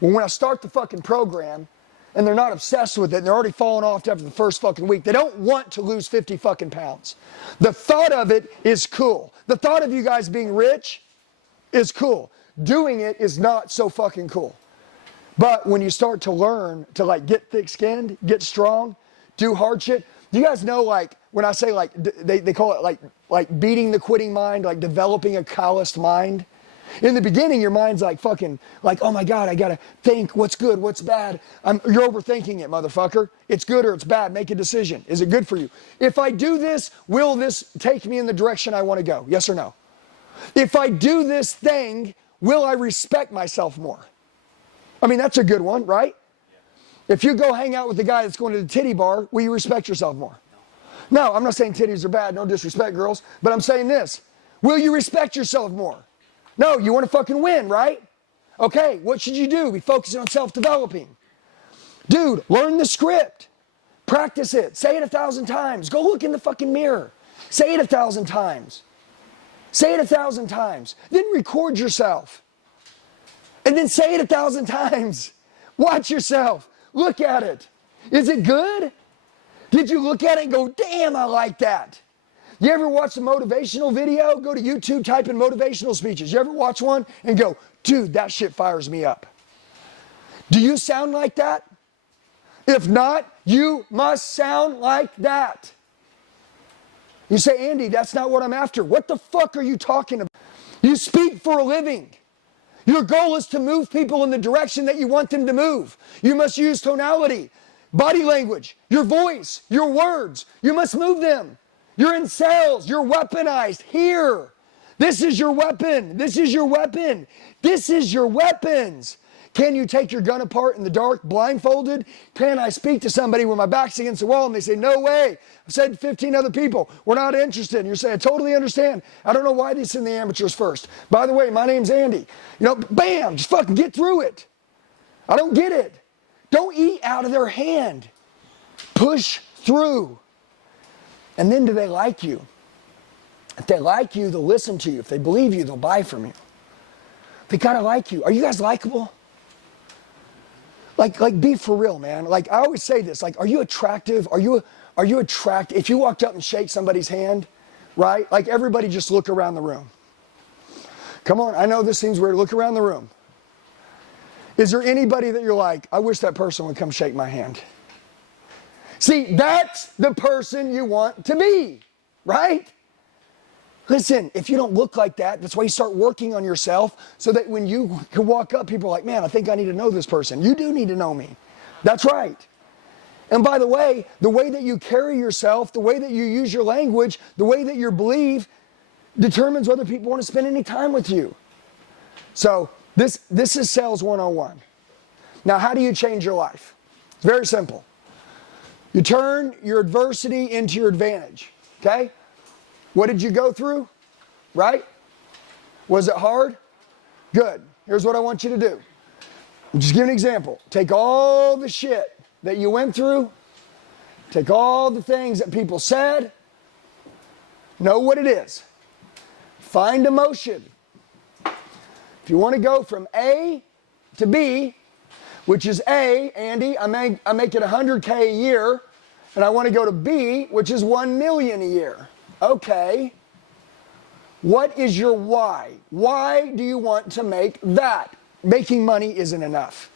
Well, when I start the fucking program and they're not obsessed with it and they're already falling off after the first fucking week, they don't want to lose 50 fucking pounds. The thought of it is cool. The thought of you guys being rich is cool. Doing it is not so fucking cool. But when you start to learn to like get thick-skinned, get strong, do hard shit, you guys know like when I say like they call it like beating the quitting mind, like developing a calloused mind. In the beginning, your mind's like fucking like, oh my God, I gotta think what's good, what's bad. You're overthinking it, motherfucker. It's good or it's bad. Make a decision. Is it good for you? If I do this, will this take me in the direction I want to go? Yes or no? If I do this thing, will I respect myself more? I mean, that's a good one, right? Yeah. If you go hang out with the guy that's going to the titty bar, will you respect yourself more? No, I'm not saying titties are bad. No disrespect, girls. But I'm saying this. Will you respect yourself more? No, you want to fucking win, right? Okay, what should you do? Be focusing on self-developing. Dude, learn the script. Practice it. Say it 1,000 times. Go look in the fucking mirror. Say it 1,000 times. Say it 1,000 times. Then record yourself. And then say it 1,000 times. Watch yourself. Look at it. Is it good? Did you look at it and go, damn, I like that? You ever watch a motivational video? Go to YouTube, type in motivational speeches. You ever watch one and go, dude, that shit fires me up? Do you sound like that? If not, you must sound like that. You say, Andy, that's not what I'm after. What the fuck are you talking about? You speak for a living. Your goal is to move people in the direction that you want them to move. You must use tonality, body language, your voice, your words. You must move them. You're in sales. You're weaponized. Here. This is your weapon. This is your weapon. This is your weapons. Can you take your gun apart in the dark, blindfolded? Can I speak to somebody when my back's against the wall and they say, no way? I've said 15 other people, we're not interested. And you're saying, I totally understand. I don't know why they send the amateurs first. By the way, my name's Andy. You know, bam, just fucking get through it. I don't get it. Don't eat out of their hand. Push through. And then do they like you? If they like you, they'll listen to you. If they believe you, they'll buy from you. They gotta like you. Are you guys likable? Like be for real, man. Like I always say this, like, are you attractive? Are you attractive? If you walked up and shake somebody's hand, right? Like everybody just look around the room. Come on, I know this seems weird. Look around the room. Is there anybody that you're like, I wish that person would come shake my hand? See, that's the person you want to be, right? Listen, if you don't look like that, that's why you start working on yourself so that when you can walk up, people are like, man, I think I need to know this person. You do need to know me. That's right. And by the way that you carry yourself, the way that you use your language, the way that you believe determines whether people want to spend any time with you. So this is Sales 101. Now, how do you change your life? It's very simple. You turn your adversity into your advantage, okay? What did you go through, right? Was it hard? Good. Here's what I want you to do. I'll just give an example. Take all the shit that you went through, take all the things that people said, know what it is. Find emotion. If you want to go from A to B, which is A, Andy, I make it 100K a year, and I want to go to B, which is 1 million a year. Okay, what is your why? Why do you want to make that? Making money isn't enough.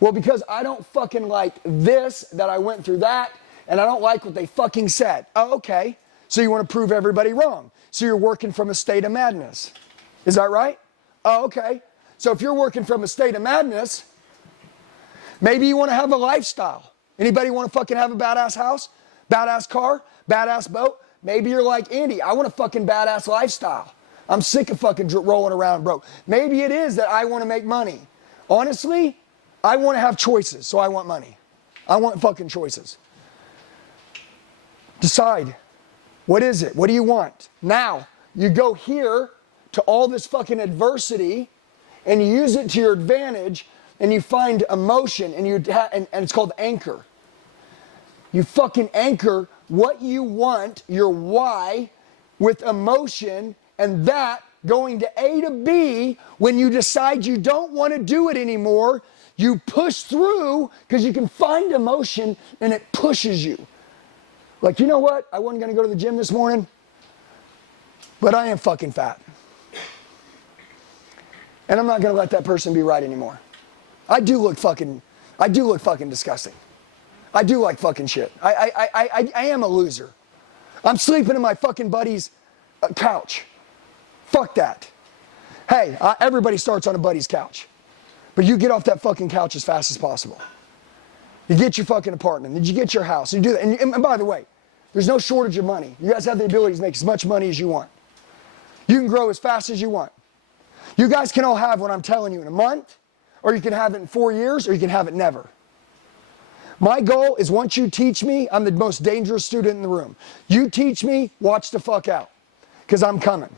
Well, because I don't fucking like this, that I went through that, and I don't like what they fucking said. Oh, okay, so you want to prove everybody wrong. So you're working from a state of madness. Is that right? Oh, okay. So if you're working from a state of madness, maybe you want to have a lifestyle. Anybody want to fucking have a badass house? Badass car? Badass boat? Maybe you're like, Andy, I want a fucking badass lifestyle. I'm sick of fucking rolling around broke. Maybe it is that I want to make money. Honestly, I want to have choices, so I want money. I want fucking choices. Decide. What is it? What do you want? Now, you go here to all this fucking adversity and you use it to your advantage and you find emotion and it's called anchor. You fucking anchor what you want, your why, with emotion, and that going to A to B. When you decide you don't want to do it anymore, you push through because you can find emotion and it pushes you. Like, you know what? I wasn't going to go to the gym this morning, but I am fucking fat. And I'm not going to let that person be right anymore. I do look fucking disgusting. I do like fucking shit. I am a loser. I'm sleeping in my fucking buddy's couch. Fuck that. Hey, everybody starts on a buddy's couch. But you get off that fucking couch as fast as possible. You get your fucking apartment. Then you get your house. You do that. And by the way, there's no shortage of money. You guys have the ability to make as much money as you want. You can grow as fast as you want. You guys can all have what I'm telling you in a month, or you can have it in 4 years, or you can have it never. My goal is once you teach me, I'm the most dangerous student in the room. You teach me, watch the fuck out, because I'm coming.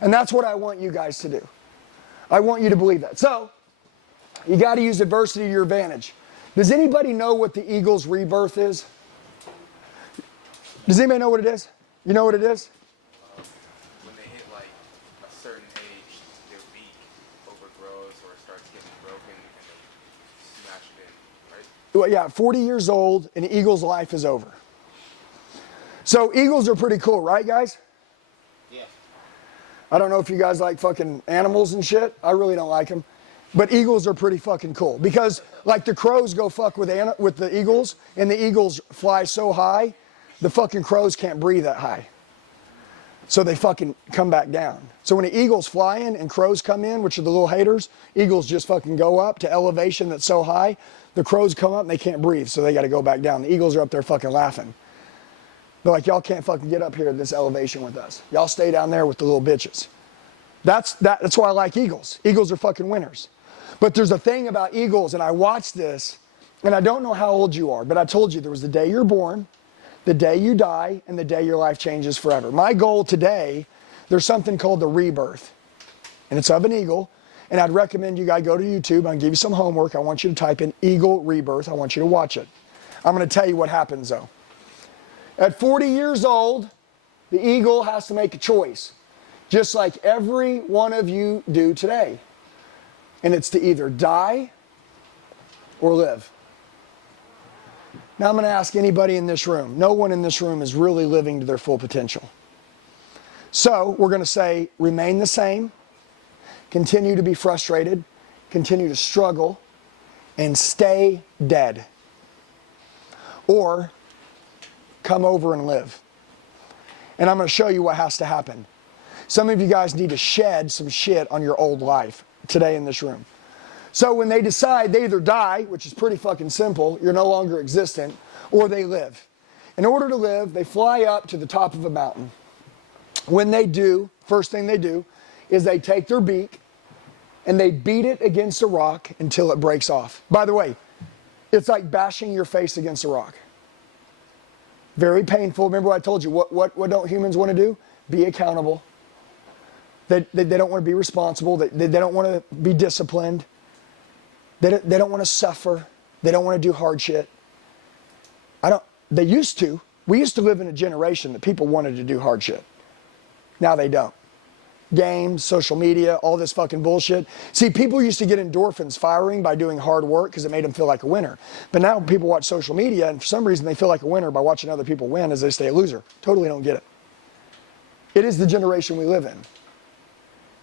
And that's what I want you guys to do. I want you to believe that. So, you got to use adversity to your advantage. Does anybody know what the eagle's rebirth is? Does anybody know what it is? You know what it is? When they hit like a certain age, their beak overgrows or starts getting broken and they smash it in, right? Well, yeah, 40 years old, an eagle's life is over. So eagles are pretty cool, right, guys? Yeah. I don't know if you guys like fucking animals and shit. I really don't like them. But eagles are pretty fucking cool because like the crows go fuck with the eagles, and the eagles fly so high, the fucking crows can't breathe that high. So they fucking come back down. So when an eagle's flying and crows come in, which are the little haters, eagles just fucking go up to elevation that's so high, the crows come up and they can't breathe, so they got to go back down. The eagles are up there fucking laughing. They're like, y'all can't fucking get up here at this elevation with us. Y'all stay down there with the little bitches. That's why I like eagles. Eagles are fucking winners. But there's a thing about eagles, and I watched this, and I don't know how old you are, but I told you there was the day you're born, the day you die, and the day your life changes forever. My goal today, there's something called the rebirth, and it's of an eagle, and I'd recommend you guys go to YouTube. I'm going to give you some homework. I want you to type in eagle rebirth. I want you to watch it. I'm going to tell you what happens, though. At 40 years old, the eagle has to make a choice, just like every one of you do today. And it's to either die or live. Now I'm going to ask anybody in this room. No one in this room is really living to their full potential. So we're going to say remain the same, continue to be frustrated, continue to struggle, and stay dead. Or come over and live. And I'm going to show you what has to happen. Some of you guys need to shed some shit on your old life today in this room. So when they decide, they either die, which is pretty fucking simple, you're no longer existent, or they live. In order to live, they fly up to the top of a mountain. When they do, first thing they do is they take their beak and they beat it against a rock until it breaks off. By the way, it's like bashing your face against a rock. Very painful. Remember what I told you, what don't humans want to do? Be accountable. They don't want to be responsible. They don't want to be disciplined. They don't want to suffer. They don't want to do hard shit. They used to. We used to live in a generation that people wanted to do hard shit. Now they don't. Games, social media, all this fucking bullshit. See, people used to get endorphins firing by doing hard work because it made them feel like a winner. But now people watch social media and for some reason they feel like a winner by watching other people win as they stay a loser. Totally don't get it. It is the generation we live in.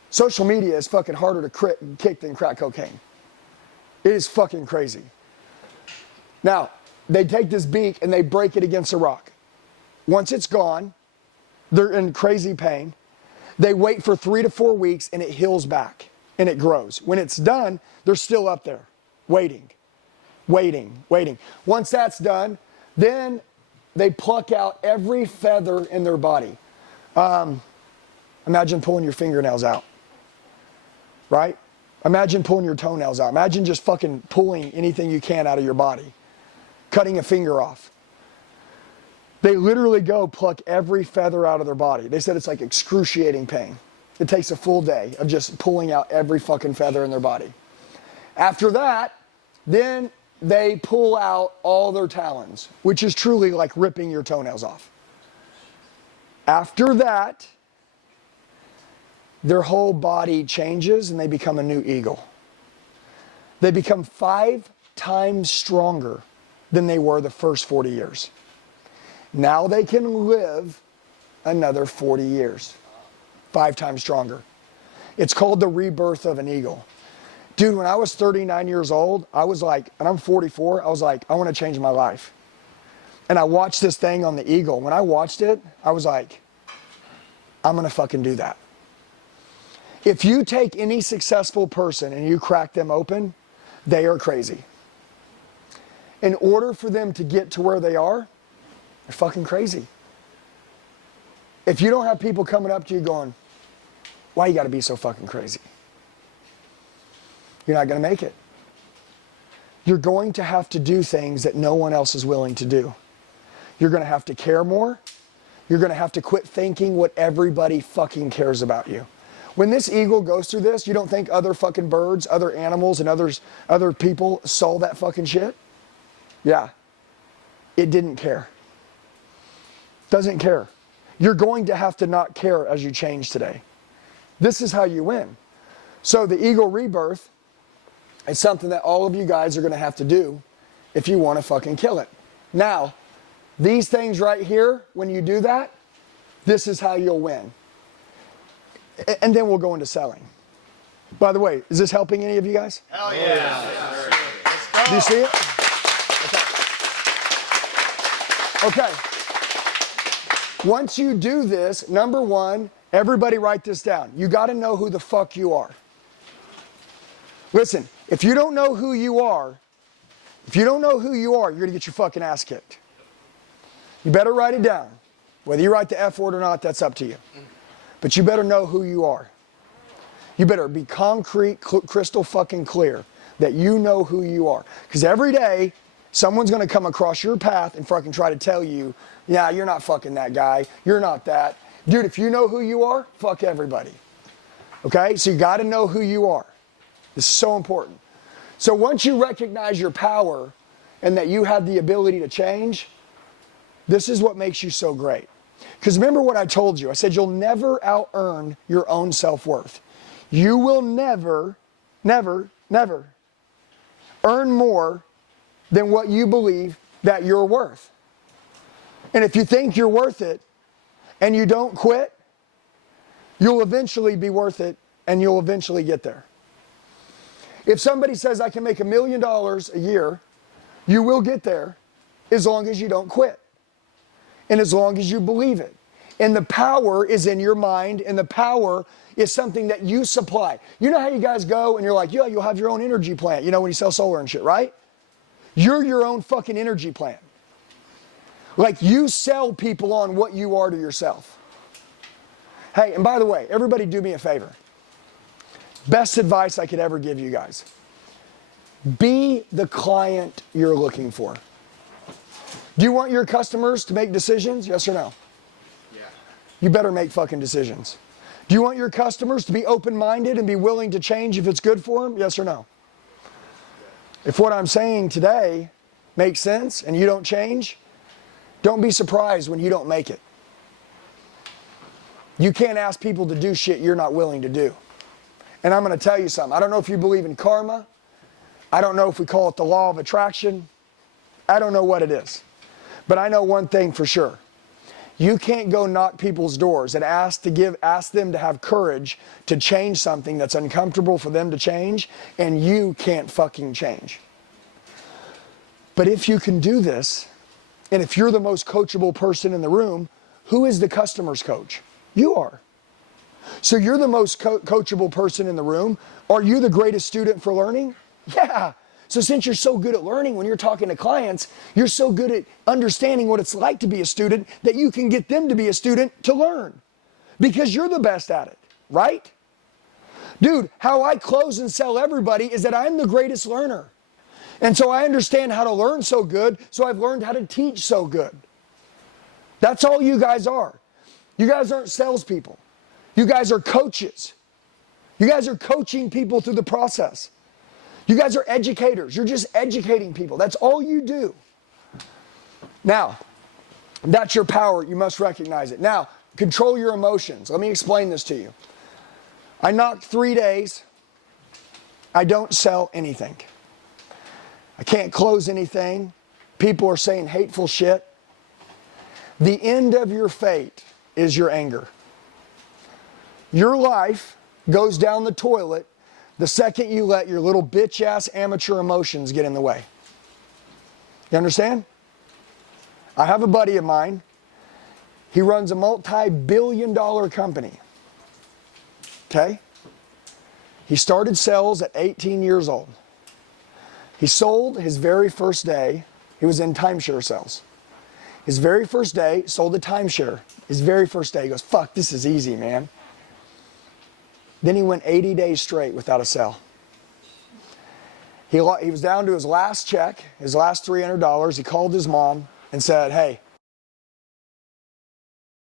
Social media is fucking harder to kick than crack cocaine. It is fucking crazy. Now, they take this beak and they break it against a rock. Once it's gone, they're in crazy pain. They wait for 3 to 4 weeks and it heals back and it grows. When it's done, they're still up there, waiting. Once that's done, then they pluck out every feather in their body. Imagine pulling your fingernails out. Right? Imagine pulling your toenails out. Imagine just fucking pulling anything you can out of your body. cutting a finger off. They literally go pluck every feather out of their body. They said it's like excruciating pain. It takes a full day of just pulling out every fucking feather in their body. After that, then they pull out all their talons, which is truly like ripping your toenails off. After that, their whole body changes and they become a new eagle. They become 5 times stronger than they were the first 40 years. Now they can live another 40 years, 5 times stronger. It's called the rebirth of an eagle. Dude, when I was 39 years old, I was like, and I'm 44, I was like, I want to change my life. And I watched this thing on the eagle. When I watched it, I was like, I'm going to fucking do that. If you take any successful person and you crack them open, they are crazy. In order for them to get to where they are, they're fucking crazy. If you don't have people coming up to you going, why you got to be so fucking crazy? You're not going to make it. You're going to have to do things that no one else is willing to do. You're going to have to care more. You're going to have to quit thinking what everybody fucking cares about you. When this eagle goes through this, you don't think other fucking birds, other animals, and other people saw that fucking shit? Yeah. It didn't care. Doesn't care. You're going to have to not care as you change today. This is how you win. So the eagle rebirth is something that all of you guys are going to have to do if you want to fucking kill it. Now, these things right here, when you do that, this is how you'll win. And then we'll go into selling. By the way, is this helping any of you guys? Hell yeah. Do you see it? Okay. Once you do this, number one, everybody write this down. You got to know who the fuck you are. Listen, if you don't know who you are, you're going to get your fucking ass kicked. You better write it down. Whether you write the F word or not, that's up to you. But you better know who you are. You better be concrete, crystal fucking clear that you know who you are. Because every day, someone's going to come across your path and fucking try to tell you, yeah, you're not fucking that guy. You're not that. Dude, if you know who you are, fuck everybody. Okay? So you got to know who you are. This is so important. So once you recognize your power and that you have the ability to change, this is what makes you so great. Because remember what I told you. I said you'll never out-earn your own self-worth. You will never, never, never earn more than what you believe that you're worth. And if you think you're worth it and you don't quit, you'll eventually be worth it and you'll eventually get there. If somebody says I can make $1 million a year, you will get there as long as you don't quit. And as long as you believe it. And the power is in your mind, and the power is something that you supply. You know how you guys go and you're like, yeah, you'll have your own energy plant, you know, when you sell solar and shit, right? You're your own fucking energy plant. Like you sell people on what you are to yourself. Hey, and by the way, everybody do me a favor. Best advice I could ever give you guys. Be the client you're looking for. Do you want your customers to make decisions? Yes or no? Yeah. You better make fucking decisions. Do you want your customers to be open-minded and be willing to change if it's good for them? Yes or no? If what I'm saying today makes sense and you don't change, don't be surprised when you don't make it. You can't ask people to do shit you're not willing to do. And I'm going to tell you something. I don't know if you believe in karma. I don't know if we call it the law of attraction. I don't know what it is. But I know one thing for sure. You can't go knock people's doors and ask them to have courage to change something that's uncomfortable for them to change, and you can't fucking change. But if you can do this, and if you're the most coachable person in the room, who is the customer's coach? You are. So you're the most coachable person in the room. Are you the greatest student for learning? Yeah. So since you're so good at learning when you're talking to clients, you're so good at understanding what it's like to be a student that you can get them to be a student to learn. Because you're the best at it, right? Dude, how I close and sell everybody is that I'm the greatest learner. And so I understand how to learn so good, so I've learned how to teach so good. That's all you guys are. You guys aren't salespeople. You guys are coaches. You guys are coaching people through the process. You guys are educators. You're just educating people. That's all you do. Now, that's your power. You must recognize it. Now, control your emotions. Let me explain this to you. I knocked 3 days. I don't sell anything. I can't close anything. People are saying hateful shit. The end of your fate is your anger. Your life goes down the toilet the second you let your little bitch-ass amateur emotions get in the way. You understand? I have a buddy of mine. He runs a multi-billion-dollar company. Okay? He started sales at 18 years old. He sold his very first day. He was in timeshare sales. His very first day, sold a timeshare. His very first day, he goes, fuck, this is easy, man. Then he went 80 days straight without a sale. He was down to his last check, his last $300. He called his mom and said, hey,